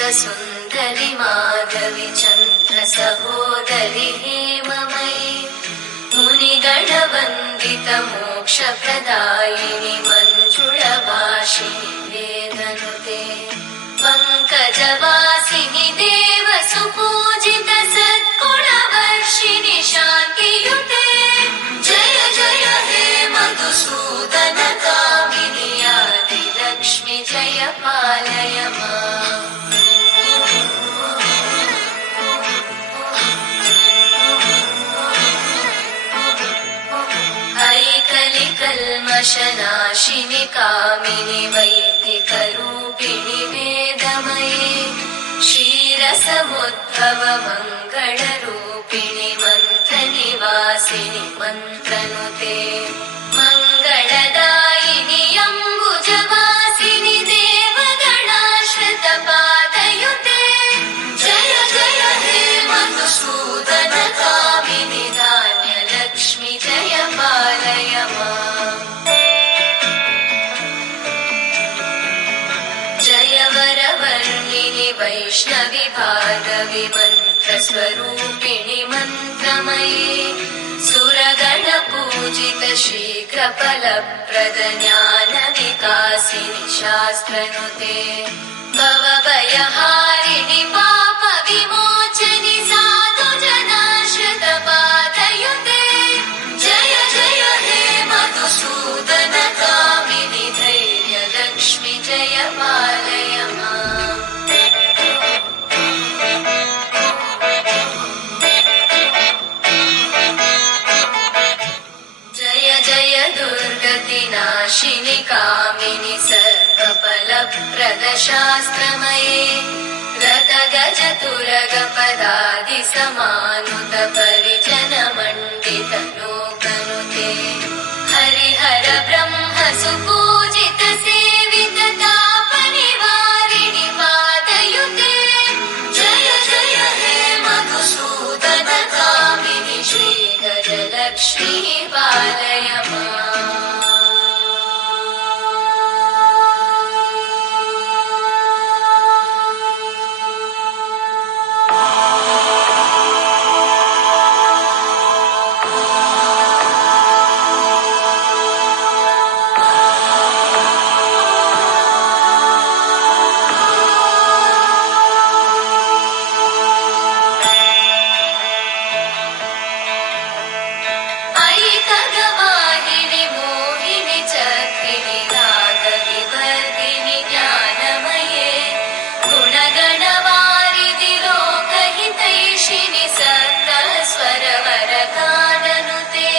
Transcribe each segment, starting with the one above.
सुन्दरि माधवि चन्द्र सहोदरि हेममयि मुनिगणवन्दित मोक्षप्रदायिनि मञ्जुळभाषिणि वेदनुते पङ्कजवासिनि देवसुपूजित सद्गुणवर्षिणि शान्तियुते जय जय हे मधुसूदन कामिनि आदिलक्ष्मि जय पालय माम् कल्मषनाशिनि कामिनि वैदिकरूपिणि वेदमये क्षीरसमुद्भव मङ्गलरूपिणि मन्त्रनिवासिनि मन्त्रनुते मङ्गलदायिनि अम्बुजवासिनि देवगणाश्रितपादयुते जय जय हे मधुसूदन कामिनि धान्यलक्ष्मि जय पालय माम् जय वरवर्णिनि वैष्णवि भार्गवि मन्त्रस्वरूपिणि मन्त्रमये सुरगणपूजित शीघ्रफलप्रद ज्ञानविकासिनि शास्त्रनुते भवभयहारिणि पापविमोचनि साधुजनाश्रितपादयुते जय जय हे मधुसूदन कामिनि धैर्यलक्ष्मि जय पालय माम् जय जय दुर्गतिनाशिनि कामिनि सर्वफलप्रद शास्त्रमये रतगजतुरगपदादि समानुत परिजन मण्डित लोकनुते हरिहर ब्रह्म सुपूजित सेवित तापनिवारिणि पादयुते जय जय हे मधुसूदन कामिनि श्रीगजलक्ष्मी पालय माम् ऐकगवाहिनि मोहिनि चक्रिणि रागविवर्धिनि ज्ञानमये गुणगणवारिधि लोकहितैषिणि सप्तस्वरवरगाननुते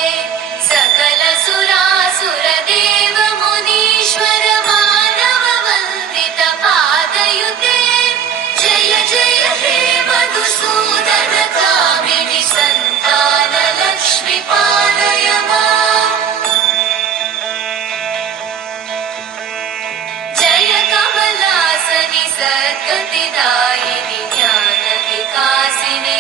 सकल सुरासुर देव मुनीश्वर मानव वन्दित पादयुते जय जय हे मधुसूदन कामिनि सन्तान लक्ष्मि पालय माम् जय कमलासनि सद्गतिदायिनि ज्ञानविकासिनि